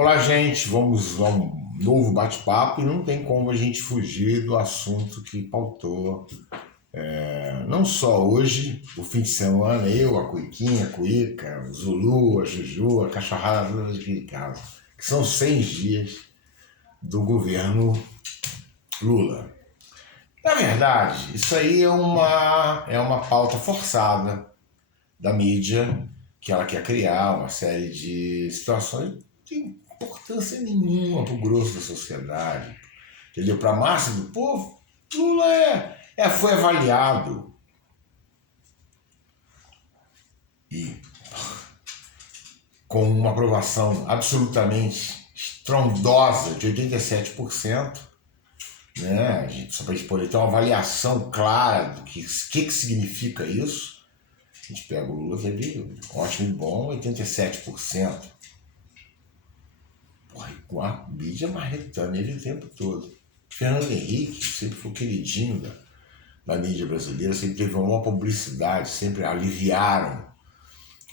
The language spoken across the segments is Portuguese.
Olá, gente, vamos a um novo bate-papo e não tem como a gente fugir do assunto que pautou, não só hoje, o fim de semana, eu, a Cuiquinha, a Cuica, o Zulu, a Juju, a cachorrada toda de casa, que são 100 dias do governo Lula. Na verdade, isso aí é uma pauta forçada da mídia, que ela quer criar uma série de situações de importância nenhuma para o grosso da sociedade, entendeu? Para a massa do povo, Lula foi avaliado e com uma aprovação absolutamente estrondosa de 87%, né? Só para a gente poder ter uma avaliação clara do que significa isso. A gente pega o Lula, que é ótimo e bom, 87%. Porra, e com a mídia marretando ele o tempo todo. Fernando Henrique sempre foi o queridinho da mídia brasileira, sempre teve uma publicidade, sempre aliviaram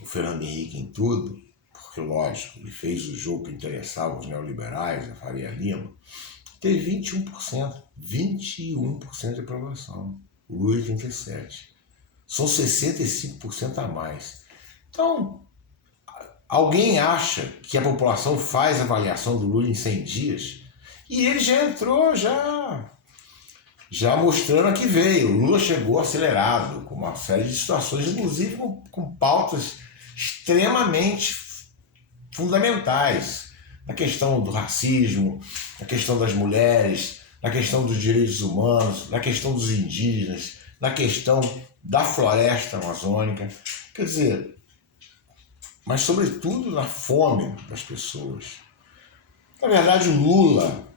o Fernando Henrique em tudo, porque, lógico, ele fez o jogo que interessava os neoliberais, a Faria Lima. Teve 21%, 21% de aprovação. O Lula 87%. São 65% a mais. Então, alguém acha que a população faz avaliação do Lula em 100 dias e ele já entrou, já mostrando a que veio. O Lula chegou acelerado, com uma série de situações, inclusive com pautas extremamente fundamentais, na questão do racismo, na questão das mulheres, na questão dos direitos humanos, na questão dos indígenas, na questão da floresta amazônica, quer dizer, mas sobretudo na fome das pessoas. Na verdade, o Lula,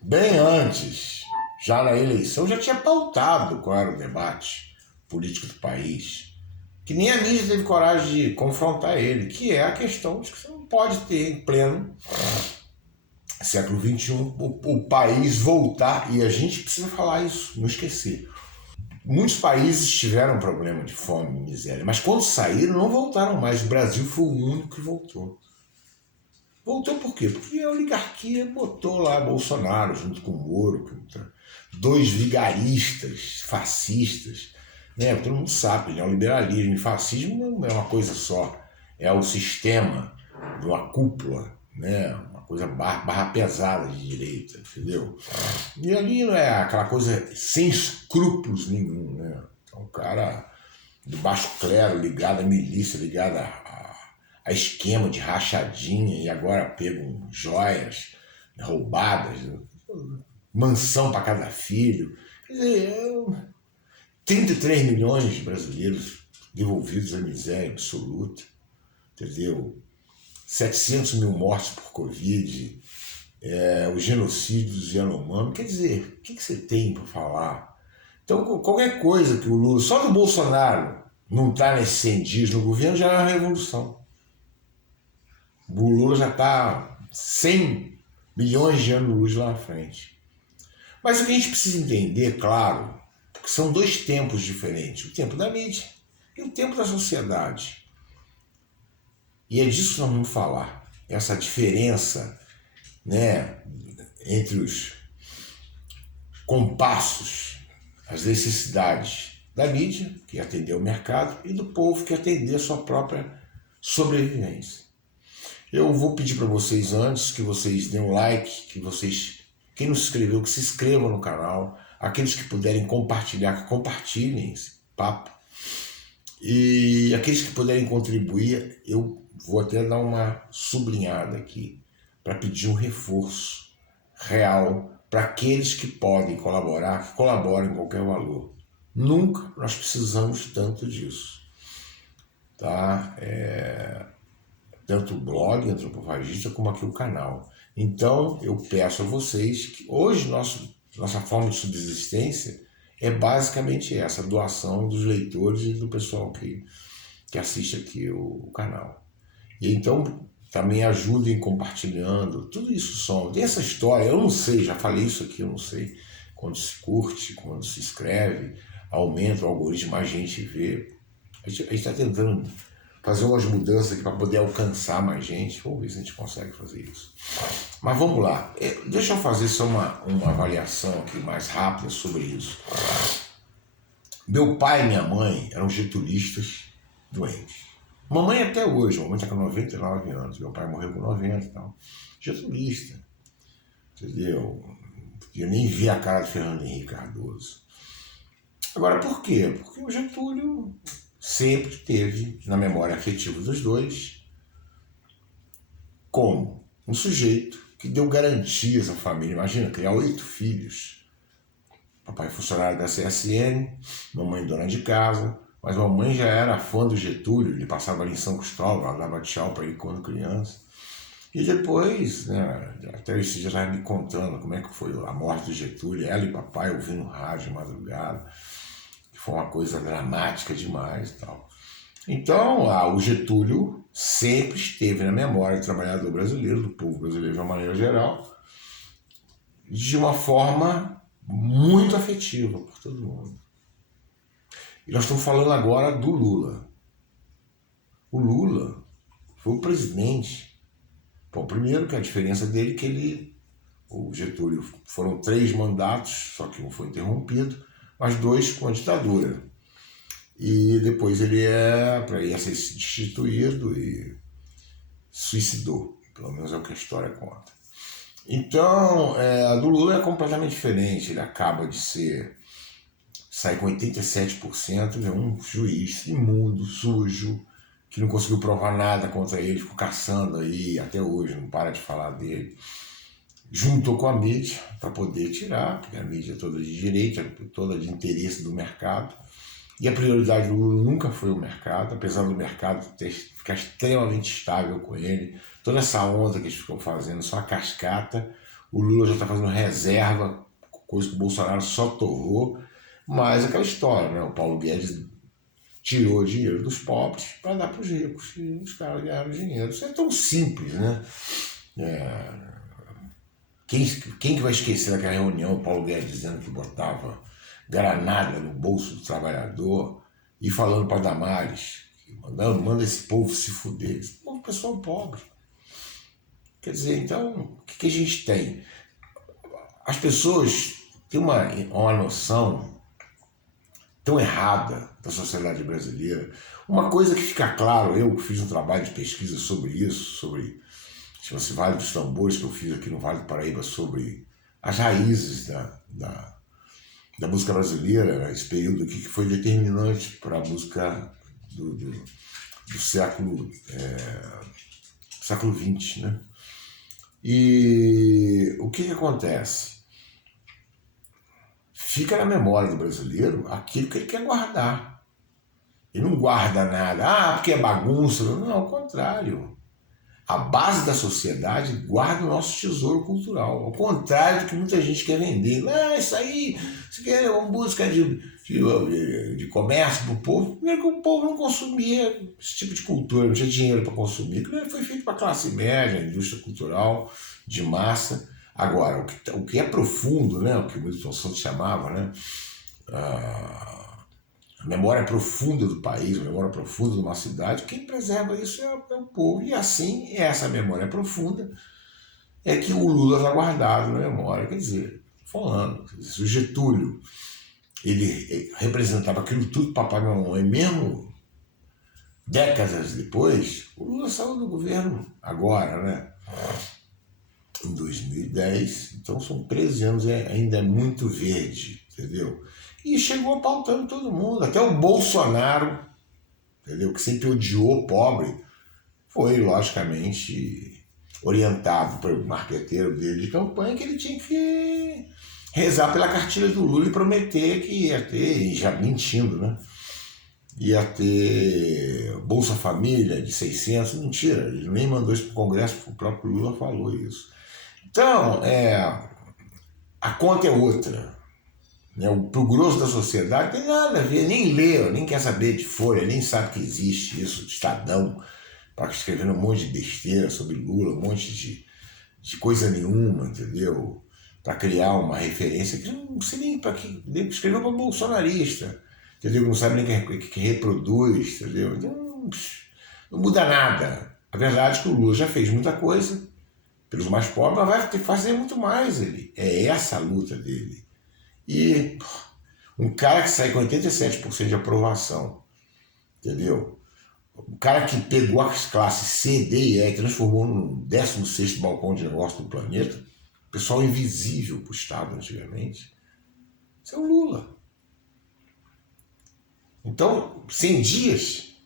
bem antes, já na eleição, já tinha pautado qual era o debate político do país, que nem a mídia teve coragem de confrontar ele, que é a questão de que você não pode ter em pleno século XXI o país voltar, e a gente precisa falar isso, não esquecer. Muitos países tiveram problema de fome e miséria, mas quando saíram não voltaram mais. O Brasil foi o único que voltou. Voltou por quê? Porque a oligarquia botou lá Bolsonaro junto com o Moro, dois vigaristas, fascistas, né? Todo mundo sabe, neoliberalismo e fascismo não é uma coisa só, é o sistema de uma cúpula, né? Uma coisa barra pesada de direita, entendeu? E ali não é aquela coisa sem escrúpulos nenhum, né? Então, o cara do baixo clero, ligado à milícia, ligado a esquema de rachadinha, e agora pegam joias roubadas, mansão para cada filho. Quer dizer, 33 milhões de brasileiros devolvidos à miséria absoluta, entendeu? 700 mil mortes por Covid, o genocídio dos Yanomami. Quer dizer, o que você tem para falar? Então, qualquer coisa que o Lula, só que o Bolsonaro não está nesses 100 dias no governo, já é uma revolução. O Lula já está 100 milhões de anos-luz lá na frente. Mas o que a gente precisa entender, claro, porque são dois tempos diferentes, o tempo da mídia e o tempo da sociedade. E é disso que nós vamos falar, essa diferença, né, entre os compassos, as necessidades da mídia, que atender o mercado, e do povo, que atender a sua própria sobrevivência. Eu vou pedir para vocês, antes, que vocês deem um like, quem não se inscreveu, que se inscreva no canal, aqueles que puderem compartilhar, que compartilhem esse papo, e aqueles que puderem contribuir, eu vou até dar uma sublinhada aqui, para pedir um reforço real para aqueles que podem colaborar, que colaborem em qualquer valor. Nunca nós precisamos tanto disso, tá? Tanto o blog Antropofagista como aqui o canal. Então eu peço a vocês que hoje nossa forma de subsistência é basicamente essa, a doação dos leitores e do pessoal que assiste aqui o canal. E então também ajudem compartilhando, tudo isso soma. Tem essa história, eu não sei, já falei isso aqui, eu não sei, quando se curte, quando se escreve, aumenta o algoritmo, mais gente vê. A gente está tentando fazer umas mudanças aqui para poder alcançar mais gente. Vamos ver se a gente consegue fazer isso. Mas vamos lá. Deixa eu fazer só uma avaliação aqui mais rápida sobre isso. Meu pai e minha mãe eram getulistas doentes. Mamãe até hoje, mamãe está com 99 anos, meu pai morreu com 90 e tal. Getulista, entendeu? Eu nem vi a cara de Fernando Henrique Cardoso. Agora, por quê? Porque o Getúlio sempre teve na memória afetiva dos dois como um sujeito que deu garantias à família. Imagina, criar 8 filhos. Papai funcionário da CSN, mamãe dona de casa, mas mamãe já era fã do Getúlio, ele passava ali em São Cristóvão, ela dava tchau para ele quando criança. E depois, né, até esse dia estava me contando como é que foi a morte do Getúlio, ela e papai ouvindo rádio de madrugada, que foi uma coisa dramática demais e tal. Então, o Getúlio sempre esteve na memória do trabalhador brasileiro, do povo brasileiro de uma maneira geral, de uma forma muito afetiva por todo mundo. E nós estamos falando agora do Lula. O Lula foi o presidente. Bom, primeiro que a diferença dele é que o Getúlio, foram 3 mandatos, só que um foi interrompido, mas 2 com a ditadura. E depois ele ia ser destituído e suicidou, pelo menos é o que a história conta. Então, a do Lula é completamente diferente, ele acaba de sair com 87%, é um juiz imundo, sujo, que não conseguiu provar nada contra ele, ficou caçando aí, até hoje não para de falar dele. Juntou com a mídia para poder tirar, porque a mídia é toda de direita, toda de interesse do mercado. E a prioridade do Lula nunca foi o mercado, apesar do mercado ficar extremamente estável com ele. Toda essa onda que eles ficam fazendo, só a cascata. O Lula já está fazendo reserva, coisa que o Bolsonaro só torrou. Mas aquela história, né? O Paulo Guedes tirou o dinheiro dos pobres para dar para os ricos. E os caras ganharam dinheiro. Isso é tão simples, né? Quem que vai esquecer daquela reunião, o Paulo Guedes dizendo que botava granada no bolso do trabalhador e falando para Damares, manda esse povo se fuder. Esse povo é pessoal pobre. Quer dizer, então, o que a gente tem? As pessoas têm uma noção tão errada da sociedade brasileira. Uma coisa que fica claro, eu que fiz um trabalho de pesquisa sobre isso, chama-se Vale dos Tambores, que eu fiz aqui no Vale do Paraíba, sobre as raízes da música brasileira, esse período aqui que foi determinante para a música do século XX, né? E o que acontece? Fica na memória do brasileiro aquilo que ele quer guardar. Ele não guarda nada, porque é bagunça. Não, ao contrário. A base da sociedade guarda o nosso tesouro cultural. Ao contrário do que muita gente quer vender. Isso aí, você quer uma música de comércio para o povo. Primeiro que o povo não consumia esse tipo de cultura, não tinha dinheiro para consumir. Primeiro foi feito para a classe média, a indústria cultural de massa. Agora, o que é profundo, né, o que o Milton Santos chamava, né, a memória profunda do país, a memória profunda de uma cidade, quem preserva isso é o povo. E assim, essa memória profunda é que o Lula está guardado na memória. Quer dizer, falando, se o Getúlio ele representava aquilo tudo, papai e mamãe, mesmo décadas depois, o Lula saiu do governo agora, né? Em 2010, então são 13 anos, ainda é muito verde, entendeu? E chegou pautando todo mundo, até o Bolsonaro, entendeu? Que sempre odiou o pobre, foi logicamente orientado pelo marqueteiro dele de campanha que ele tinha que rezar pela cartilha do Lula e prometer que ia ter, já mentindo, né? Ia ter Bolsa Família de 600, mentira, ele nem mandou isso para o Congresso, porque o próprio Lula falou isso. Então, a conta é outra. Né? Pro grosso da sociedade não tem nada a ver, nem lê, nem quer saber de Folha, nem sabe que existe isso, de Estadão, para escrever um monte de besteira sobre Lula, um monte de coisa nenhuma, entendeu? Para criar uma referência que não sei nem para que escreveu para bolsonarista, entendeu? Não sabe nem que reproduz, entendeu? Então, Não muda nada. A verdade é que o Lula já fez muita coisa pelos mais pobres, mas vai ter que fazer muito mais. É essa a luta dele. E um cara que sai com 87% de aprovação, entendeu? Um cara que pegou as classes C, D e E e transformou num 16º balcão de negócio do planeta, pessoal invisível para o Estado antigamente, isso é o Lula. Então, 100 dias?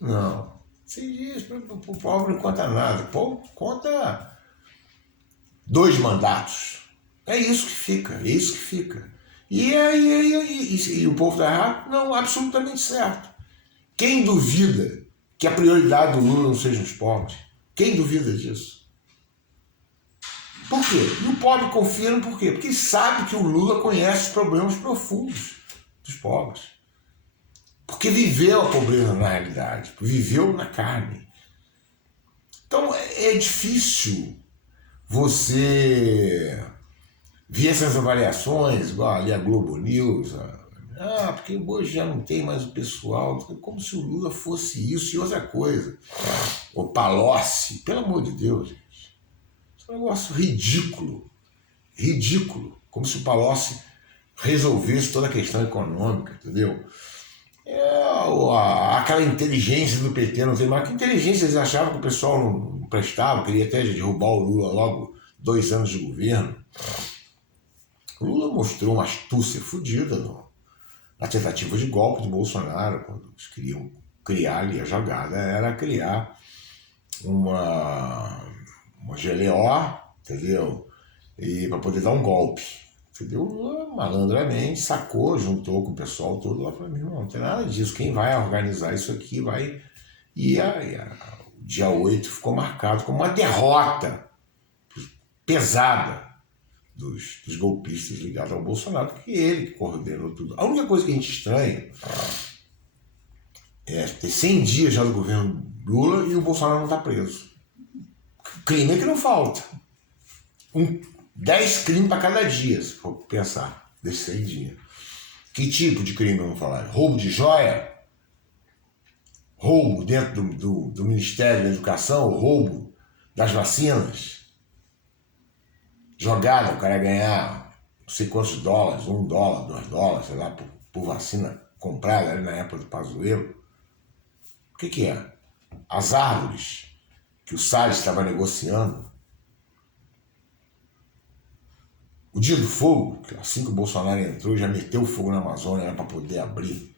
Não. 100 dias para o pobre não conta nada. O pobre conta 2 mandatos. É isso que fica, é isso que fica. E o povo está errado? Não, absolutamente certo. Quem duvida que a prioridade do Lula não sejam os pobres? Quem duvida disso? Por quê? E o pobre confia no porquê? Porque sabe que o Lula conhece os problemas profundos dos pobres. Porque viveu a pobreza na realidade, viveu na carne. Então é difícil você ver essas avaliações, igual ali a Globo News, porque hoje já não tem mais o pessoal, como se o Lula fosse isso e outra coisa. O Palocci, pelo amor de Deus, gente. Isso é um negócio ridículo, ridículo, como se o Palocci resolvesse toda a questão econômica, entendeu? Aquela inteligência do PT, não sei mais, que inteligência eles achavam que o pessoal não prestava, queria até derrubar o Lula logo 2 anos de governo. O Lula mostrou uma astúcia fodida na tentativa de golpe de Bolsonaro, quando eles queriam criar ali a jogada, era criar uma GLO, entendeu? E para poder dar um golpe. Entendeu? O Lula malandramente sacou, juntou com o pessoal todo lá e falou: não tem nada disso, quem vai organizar isso aqui vai. E o dia 8 ficou marcado como uma derrota pesada dos golpistas ligados ao Bolsonaro, porque ele que coordenou tudo. A única coisa que a gente estranha é ter 100 dias já do governo Lula e o Bolsonaro não está preso. Crime é que não falta. 10 crimes para cada dia, se for pensar, desses 100 dias. Que tipo de crime vamos falar? Roubo de joia? Roubo dentro do Ministério da Educação? Roubo das vacinas? Jogada, o cara ia ganhar não sei quantos dólares, $1, $2, sei lá, por vacina comprada ali na época do Pazuello. O que é? As árvores que o Salles estava negociando. O dia do fogo, assim que o Bolsonaro entrou, já meteu o fogo na Amazônia para poder abrir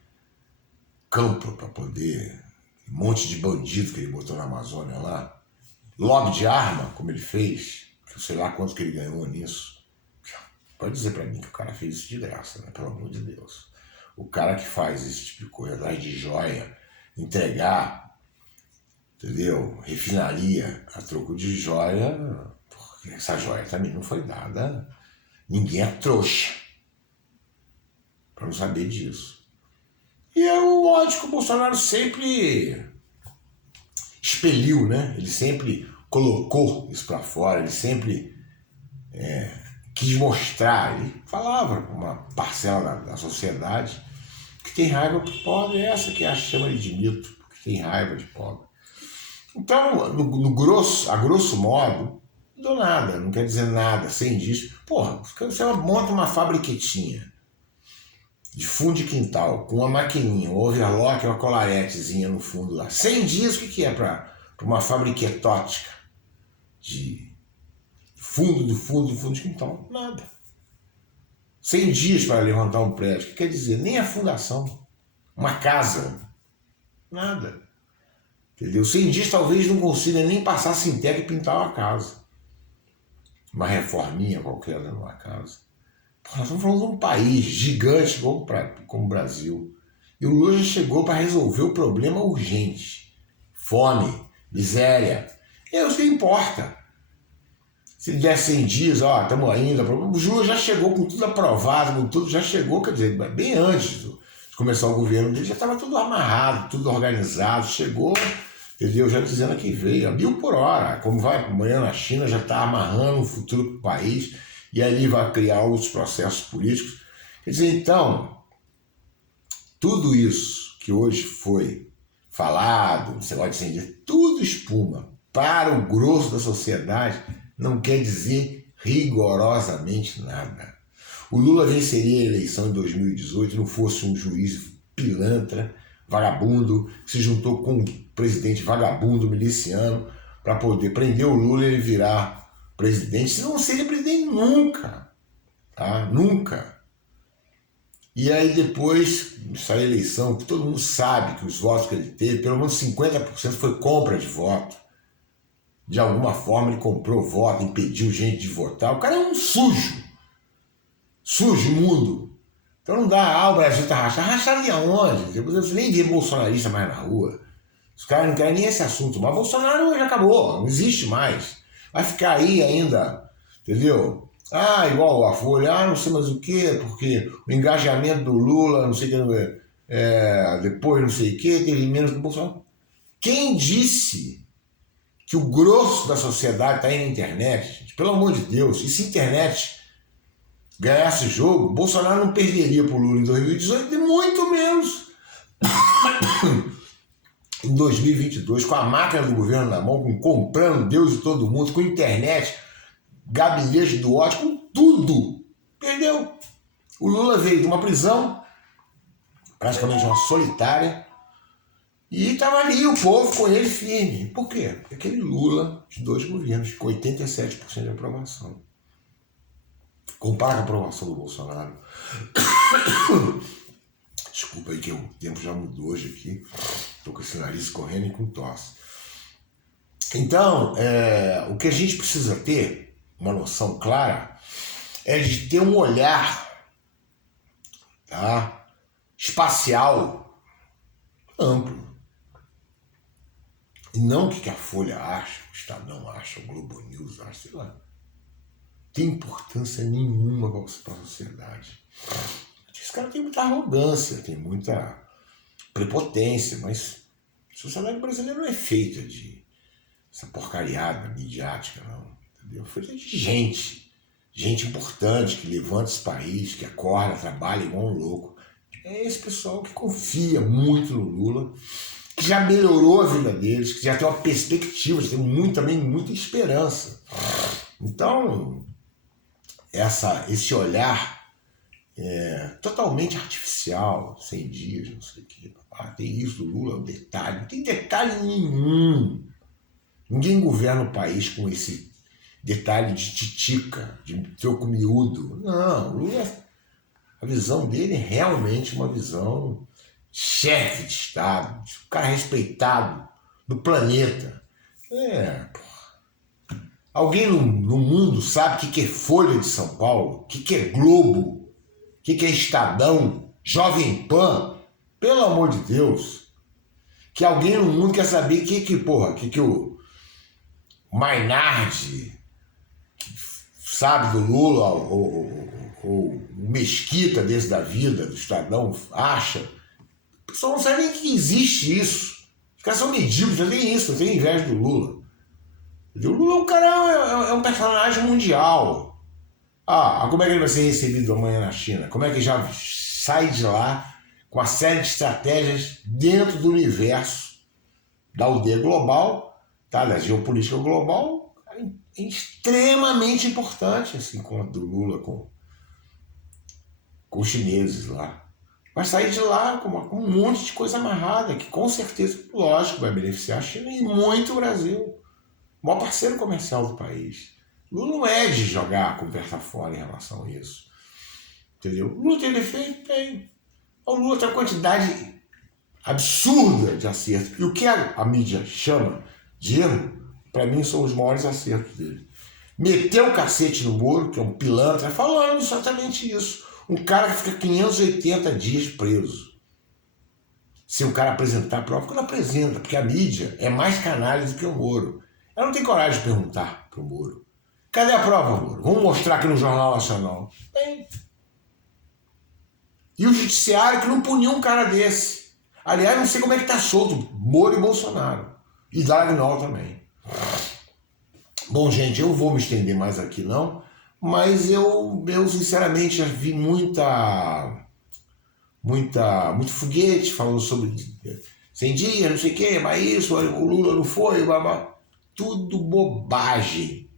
campo, para poder... Um monte de bandido que ele botou na Amazônia lá. Lobby de arma, como ele fez, que eu sei lá quanto que ele ganhou nisso. Pode dizer para mim que o cara fez isso de graça, né? Pelo amor de Deus. O cara que faz esse tipo de coisa, atrás de joia, entregar, entendeu? Refinaria a troco de joia, porque essa joia também não foi dada. Ninguém é trouxa para não saber disso. E é o ódio que o Bolsonaro sempre expeliu, né? Ele sempre colocou isso para fora, ele sempre quis mostrar, ele falava com uma parcela da sociedade que tem raiva do pobre, é essa que chama ele de mito, que tem raiva de pobre. Então, a grosso modo, não deu nada, não quer dizer nada, sem disso. Porra, você monta uma fabriquetinha de fundo de quintal, com uma maquininha, um overlock, uma colaretezinha no fundo lá. 100 dias, o que é para uma fabriquetótica de fundo de quintal? Nada. 100 dias para levantar um prédio, o que quer dizer? Nem a fundação. Uma casa. Nada. Entendeu? 100 dias talvez não consiga nem passar Sinteca e pintar uma casa. Uma reforminha qualquer numa casa. Nós estamos falando de um país gigante como o Brasil. E o Lula já chegou para resolver o problema urgente. Fome, miséria. É isso que importa. Se ele der 100 dias, estamos ainda... O Lula já chegou com tudo aprovado, com tudo, já chegou, quer dizer, bem antes de começar o governo dele, já estava tudo amarrado, tudo organizado, chegou, entendeu? Já dizendo que veio, a 1000 por hora. Como vai amanhã na China, já está amarrando o futuro para o país, e ali vai criar outros processos políticos. Quer dizer, então, tudo isso que hoje foi falado, esse negócio de cientista, tudo espuma. Para o grosso da sociedade, não quer dizer rigorosamente nada. O Lula venceria a eleição em 2018 se não fosse um juiz pilantra, vagabundo, que se juntou com um presidente vagabundo, miliciano, para poder prender o Lula e ele virar presidente. Se não seria presidente nunca, tá? Nunca. E aí depois saiu a eleição, que todo mundo sabe que os votos que ele teve, pelo menos 50% foi compra de voto. De alguma forma ele comprou voto, impediu gente de votar. O cara é um sujo. Sujo, imundo. Então não dá, o Brasil tá rachado. Rachado de aonde? Depois você nem vê bolsonarista mais na rua. Os caras não querem nem esse assunto. Mas Bolsonaro já acabou, não existe mais. Vai ficar aí ainda, entendeu? Igual a Folha, não sei mais o quê, porque o engajamento do Lula, não sei o que, depois não sei o quê, teve menos que o Bolsonaro. Quem disse que o grosso da sociedade está aí na internet? Gente, pelo amor de Deus, e se a internet ganhasse jogo, Bolsonaro não perderia para o Lula em 2018, e muito menos em 2022, com a máquina do governo na mão, comprando Deus e todo mundo, com internet, gabinete do ódio, com tudo. Perdeu. O Lula veio de uma prisão, praticamente uma solitária, e estava ali o povo com ele firme. Por quê? Porque aquele Lula de 2 governos, com 87% de aprovação. Compara com a aprovação do Bolsonaro. Desculpa aí que o tempo já mudou hoje aqui. Estou com esse nariz correndo e com tosse. Então, o que a gente precisa ter, uma noção clara, é de ter um olhar, tá, espacial amplo. E não o que a Folha acha, o Estadão acha, o Globo News acha, sei lá. Tem importância nenhuma para a sociedade. Esse cara tem muita arrogância, tem muita prepotência, mas a sociedade brasileira não é feita de essa porcariada midiática, não. Entendeu? É feita de gente importante, que levanta esse país, que acorda, trabalha igual um louco. É esse pessoal que confia muito no Lula, que já melhorou a vida deles, que já tem uma perspectiva, já tem também muita esperança. Então, esse olhar totalmente artificial, 100 dias, não sei o quê. Tem isso do Lula, um detalhe. Não tem detalhe nenhum. Ninguém governa o país com esse detalhe de titica, de troco miúdo. Não, o Lula, a visão dele é realmente uma visão chefe de Estado, um cara respeitado do planeta. Alguém no mundo sabe o que é Folha de São Paulo? O que é Globo? O que é Estadão? Jovem Pan? Pelo amor de Deus. Que alguém no mundo quer saber o que o Mainardi, sabe, do Lula, ou o Mesquita desse da vida, do Estadão, acha. O pessoal não sabe nem que existe isso. Os caras são medíocres, já tem isso, tem inveja do Lula. O Lula é um cara, é um personagem mundial. Como é que ele vai ser recebido amanhã na China? Como é que já sai de lá com uma série de estratégias dentro do universo da aldeia global, tá? Da geopolítica global, é extremamente importante, assim, com a do Lula, com os chineses lá. Vai sair de lá com um monte de coisa amarrada, que com certeza, lógico, vai beneficiar a China e muito o Brasil. O maior parceiro comercial do país. Lula não é de jogar a conversa fora em relação a isso. Entendeu? O Lula tem defeito? Tem. O Lula tem uma quantidade absurda de acertos. E o que a mídia chama de erro, para mim, são os maiores acertos dele. Meteu o cacete no Moro, que é um pilantra, falando exatamente isso. Um cara que fica 580 dias preso. Se o cara apresentar a prova, porque não apresenta, porque a mídia é mais canalha do que o Moro. Ela não tem coragem de perguntar pro Moro. Cadê a prova, Moro? Vamos mostrar aqui no Jornal Nacional. Tem. E o judiciário que não puniu um cara desse. Aliás, não sei como é que tá solto Moro e Bolsonaro. E Dallagnol também. Bom, gente, eu não vou me estender mais aqui, não. Mas eu sinceramente, já vi muito foguete falando sobre 100 dias, não sei o quê, mas isso, o Lula não foi, babá. Tudo bobagem.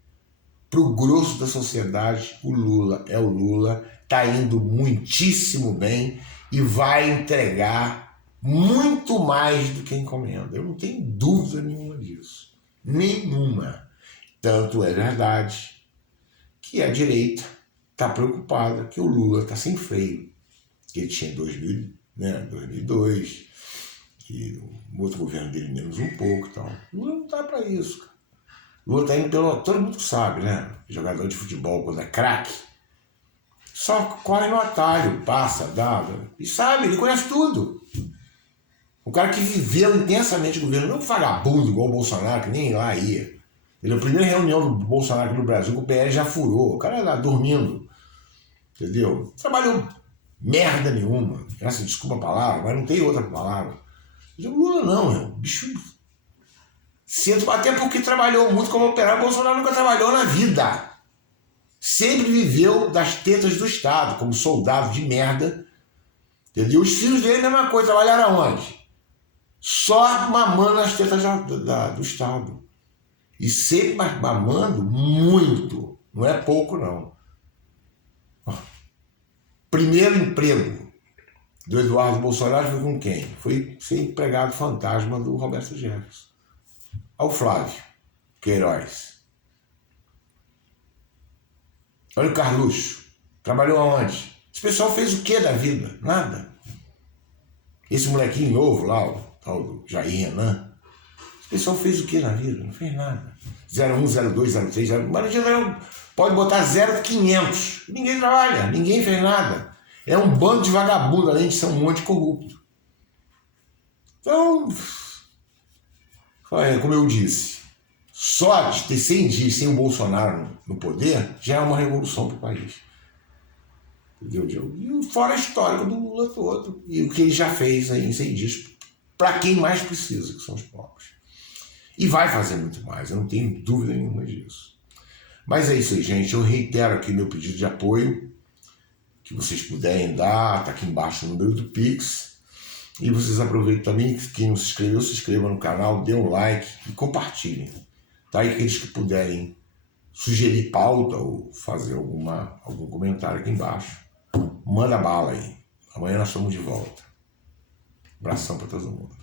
Pro grosso da sociedade, o Lula é o Lula, tá indo muitíssimo bem e vai entregar muito mais do que encomenda. Eu não tenho dúvida nenhuma disso. Nenhuma. Tanto é verdade que a direita está preocupada que o Lula está sem freio. Ele tinha em 2002, que o outro governo dele menos um pouco e tal. O Lula não está para isso, cara. O Lula está indo pelo... Todo mundo sabe, né? Jogador de futebol, quando é craque, só corre no atalho, passa, dá, e sabe, ele conhece tudo. O cara que viveu intensamente o governo, não vagabundo igual o Bolsonaro, que nem lá ia. Ele, a primeira reunião do Bolsonaro aqui no Brasil, o PL já furou. O cara lá dormindo. Entendeu? Trabalhou merda nenhuma. Essa, desculpa a palavra, mas não tem outra palavra. O Lula não, meu. Bicho. Até porque trabalhou muito como operário. O Bolsonaro nunca trabalhou na vida. Sempre viveu das tetas do Estado, como soldado de merda. Entendeu? Os filhos dele, a mesma coisa. Trabalharam aonde? Só mamando as tetas do Estado. E sempre mamando muito. Não é pouco, não. Primeiro emprego do Eduardo Bolsonaro foi com quem? Foi ser empregado fantasma do Roberto Jefferson. Ao Flávio Queiroz. Olha o Carluxo. Trabalhou aonde? Esse pessoal fez o que da vida? Nada. Esse molequinho novo lá, o tal do Jair Renan, esse pessoal fez o que na vida? Não fez nada. 01, 02, 03, 0... Mas pode botar 0,500. Ninguém trabalha, ninguém fez nada. É um bando de vagabundo, além de ser um monte de corrupto. Então, como eu disse, só de ter 100 dias sem o Bolsonaro no poder já é uma revolução para o país. Entendeu? E fora a história do Lula todo. E o que ele já fez aí em 100 dias para quem mais precisa, que são os pobres. E vai fazer muito mais, eu não tenho dúvida nenhuma disso. Mas é isso aí, gente. Eu reitero aqui meu pedido de apoio, que vocês puderem dar, tá aqui embaixo o número do Pix. E vocês aproveitem também, quem não se inscreveu, se inscreva no canal, dê um like e compartilhem. Tá? E aqueles que puderem sugerir pauta ou fazer algum comentário aqui embaixo, manda bala aí. Amanhã nós estamos de volta. Abração para todo mundo.